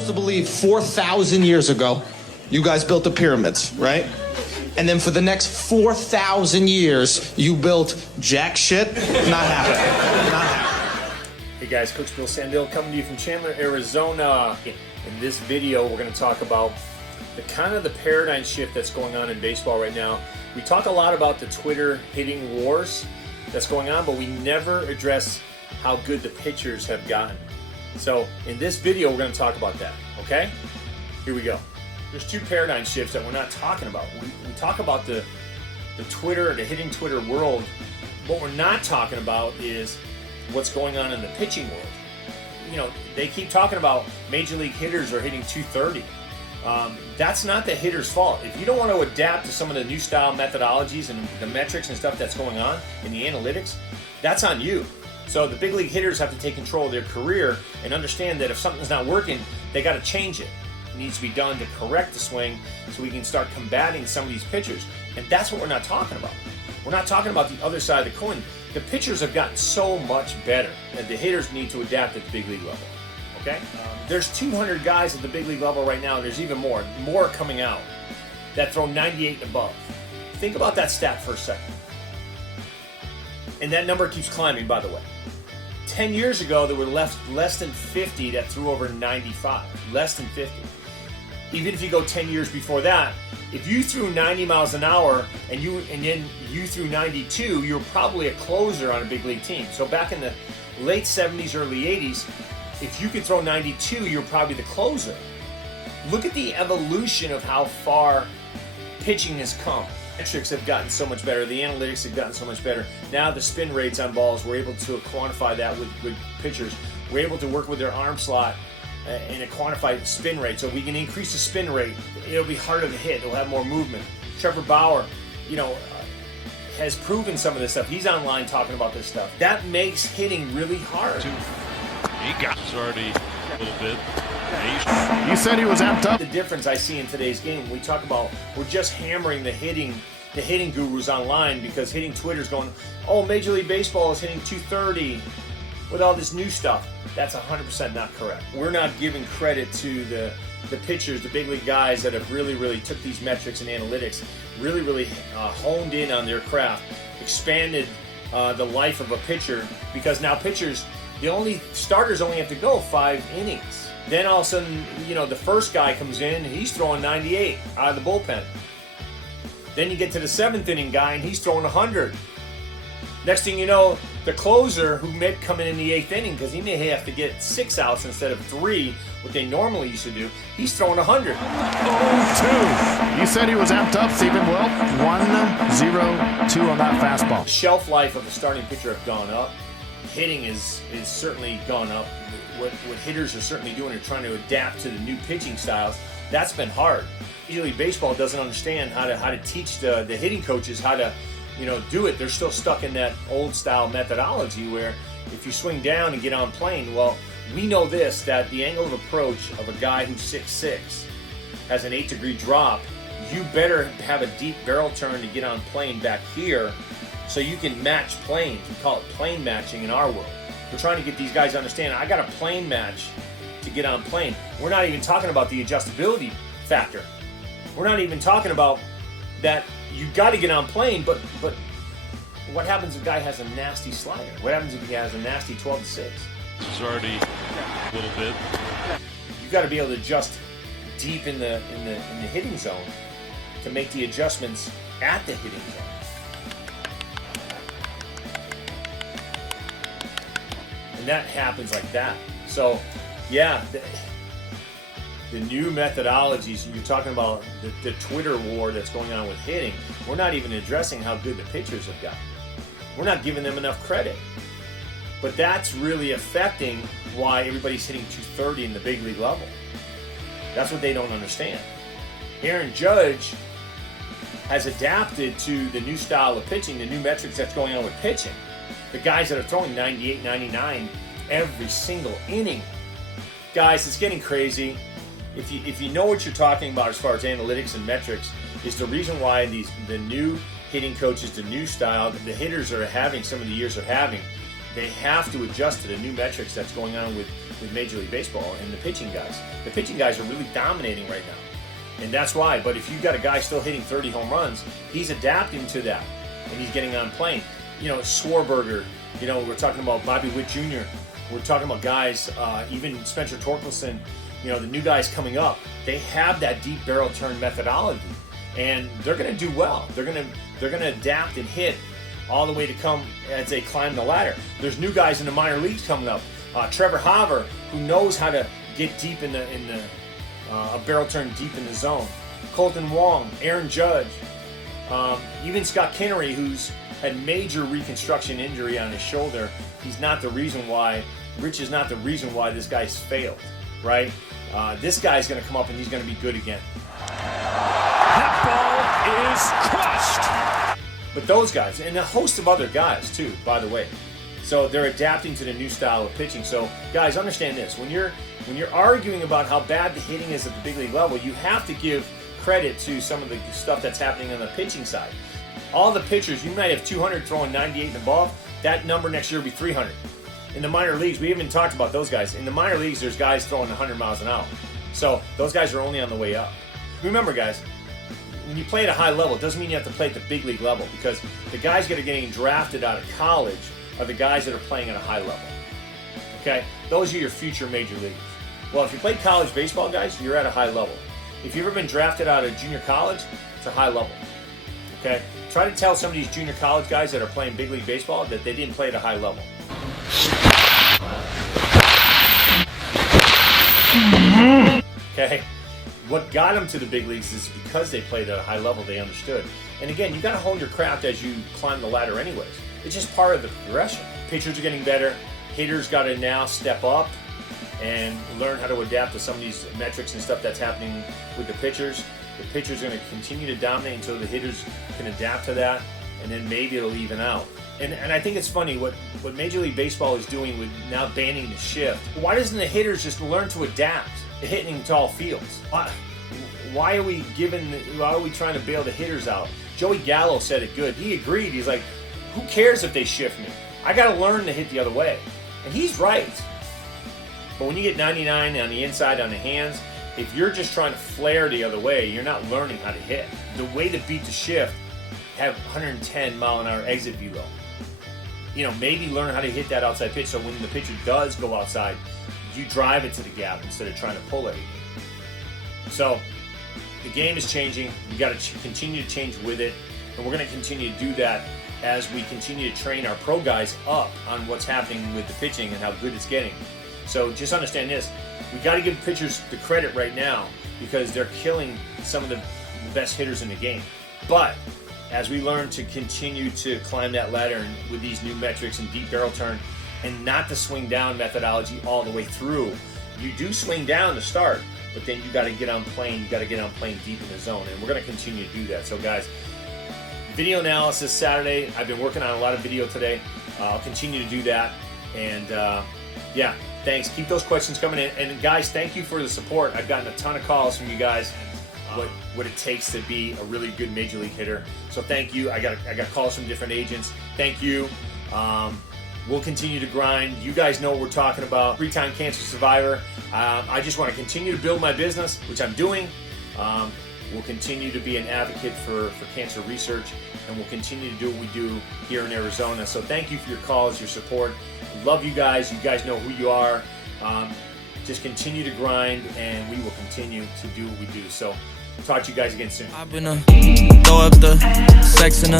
supposed to believe 4,000 years ago, you guys built the pyramids, right? And then for the next 4,000 years, you built jack shit. Not happening. Not happening. Hey guys, Coach Bill Sandell coming to you from Chandler, Arizona. In this video, we're going to talk about the paradigm shift that's going on in baseball right now. We talk a lot about the Twitter hitting wars that's going on, but we never address how good the pitchers have gotten. So in this video, we're going to talk about that, okay? Here we go. There's two paradigm shifts that we're not talking about. We talk about the Twitter, the hitting Twitter world. What we're not talking about is what's going on in the pitching world. You know, they keep talking about major league hitters are hitting 230. That's not the hitter's fault. If you don't want to adapt to some of the new style methodologies and the metrics and stuff that's going on in the analytics, that's on you. So the big league hitters have to take control of their career and understand that if something's not working, they got to change it. It needs to be done to correct the swing so we can start combating some of these pitchers. And that's what we're not talking about. We're not talking about the other side of the coin. The pitchers have gotten so much better that the hitters need to adapt at the big league level. Okay? There's 200 guys at the big league level right now, and there's even more coming out that throw 98 and above. Think about that stat for a second. And that number keeps climbing, by the way. 10 years ago, there were less than 50 that threw over 95. Less than 50. Even if you go 10 years before that, if you threw 90 miles an hour and then you threw 92, you're probably a closer on a big league team. So back in the late 70s, early 80s, if you could throw 92, you're probably the closer. Look at the evolution of how far pitching has come. Metrics have gotten so much better. The analytics have gotten so much better. Now the spin rates on balls, we're able to quantify that with pitchers. We're able to work with their arm slot and a quantified spin rate. So we can increase the spin rate. It'll be harder to hit. It'll have more movement. Trevor Bauer, has proven some of this stuff. He's online talking about this stuff. That makes hitting really hard. He got started a little bit. You said he was amped up. The difference I see in today's game, we talk about, we're just hammering the hitting gurus online because hitting Twitter's going, oh, Major League Baseball is hitting 230 with all this new stuff. That's 100% not correct. We're not giving credit to the pitchers, the big league guys that have really took these metrics and analytics, really honed in on their craft, expanded the life of a pitcher, because now pitchers, starters only have to go 5 innings. Then all of a sudden, the first guy comes in and he's throwing 98 out of the bullpen. Then you get to the 7th inning guy and he's throwing 100. Next thing you know, the closer who may come in the 8th inning, because he may have to get 6 outs instead of 3, what they normally used to do, he's throwing 100. 0-2. You said he was amped up, Stephen. Well, 1-0-2 on that fastball. The shelf life of the starting pitcher have gone up. Hitting is certainly gone up. What hitters are certainly doing are trying to adapt to the new pitching styles. That's been hard. Major League Baseball doesn't understand how to teach the hitting coaches how to do it. They're still stuck in that old style methodology where if you swing down and get on plane, well, we know this, that the angle of approach of a guy who's 6'6", has an 8-degree drop, you better have a deep barrel turn to get on plane back here so you can match planes. We call it plane matching in our world. We're trying to get these guys to understand, I got a plane match to get on plane. We're not even talking about the adjustability factor. We're not even talking about that you got to get on plane, but what happens if a guy has a nasty slider? What happens if he has a nasty 12-6? It's already a little bit. You got to be able to adjust deep in the hitting zone to make the adjustments at the hitting zone. And that happens like that. So, yeah, the new methodologies, you're talking about the Twitter war that's going on with hitting, we're not even addressing how good the pitchers have gotten. We're not giving them enough credit. But that's really affecting why everybody's hitting 230 in the big league level. That's what they don't understand. Aaron Judge has adapted to the new style of pitching, the new metrics that's going on with pitching. The guys that are throwing 98, 99 every single inning. Guys, it's getting crazy. If you know what you're talking about as far as analytics and metrics, is the reason why the new hitting coaches, the new style, the hitters are having some of the years are having, they have to adjust to the new metrics that's going on with Major League Baseball and the pitching guys. The pitching guys are really dominating right now. And that's why. But if you've got a guy still hitting 30 home runs, he's adapting to that. And he's getting on plane. You know, Swarberger, you know, we're talking about Bobby Witt Jr., we're talking about guys, even Spencer Torkelson, you know, the new guys coming up, they have that deep barrel turn methodology. And they're going to do well. They're going to adapt and hit all the way to come as they climb the ladder. There's new guys in the minor leagues coming up. Trevor Hauver, who knows how to get deep in a barrel turn deep in the zone. Colton Wong, Aaron Judge, even Scott Kinnery, who's had major reconstruction injury on his shoulder. He's not the reason why. Rich is not the reason why this guy's failed, right? This guy's going to come up and he's going to be good again. That ball is crushed. But those guys, and a host of other guys too, by the way. So they're adapting to the new style of pitching. So guys, understand this: when you're arguing about how bad the hitting is at the big league level, you have to give credit to some of the stuff that's happening on the pitching side. All the pitchers, you might have 200 throwing 98 and above. That number next year will be 300. In the minor leagues, we haven't talked about those guys. In the minor leagues, there's guys throwing 100 miles an hour. So those guys are only on the way up. Remember, guys, when you play at a high level, it doesn't mean you have to play at the big league level, because the guys that are getting drafted out of college are the guys that are playing at a high level. Okay? Those are your future major leaguers. Well, if you played college baseball, guys, you're at a high level. If you've ever been drafted out of junior college, it's a high level. Okay? Try to tell some of these junior college guys that are playing big league baseball that they didn't play at a high level. Okay? What got them to the big leagues is because they played at a high level, they understood. And again, you got to hone your craft as you climb the ladder anyways. It's just part of the progression. Pitchers are getting better. Hitters got to now step up and learn how to adapt to some of these metrics and stuff that's happening with the pitchers. The pitchers are going to continue to dominate until the hitters can adapt to that, and then maybe it'll even out. And I think it's funny what Major League Baseball is doing with now banning the shift. Why doesn't the hitters just learn to adapt to hitting to all fields? Why are we trying to bail the hitters out? Joey Gallo said it good. He agreed. He's like, who cares if they shift me? I got to learn to hit the other way. And he's right. But when you get 99 on the inside on the hands, if you're just trying to flare the other way, you're not learning how to hit. The way to beat the shift, have 110 mile an hour exit velo. You know, maybe learn how to hit that outside pitch so when the pitcher does go outside, you drive it to the gap instead of trying to pull everything. So the game is changing. You got to continue to change with it, and we're going to continue to do that as we continue to train our pro guys up on what's happening with the pitching and how good it's getting. So just understand this: we got to give pitchers the credit right now because they're killing some of the best hitters in the game. But as we learn to continue to climb that ladder and with these new metrics and deep barrel turn, and not the swing down methodology all the way through, you do swing down to start, but then you got to get on plane. You got to get on plane deep in the zone, and we're going to continue to do that. So, guys, video analysis Saturday. I've been working on a lot of video today. I'll continue to do that, and yeah, thanks. Keep those questions coming in, and guys, thank you for the support. I've gotten a ton of calls from you guys. What it takes to be a really good major league hitter. So thank you. I got calls from different agents. Thank you. We'll continue to grind. You guys know what we're talking about. 3-time cancer survivor. I just want to continue to build my business, which I'm doing. We'll continue to be an advocate for cancer research, and we'll continue to do what we do here in Arizona. So thank you for your calls, your support. Love you guys. You guys know who you are. Just continue to grind, and we will continue to do what we do. So talk to you guys again soon. I've been throw up the sex in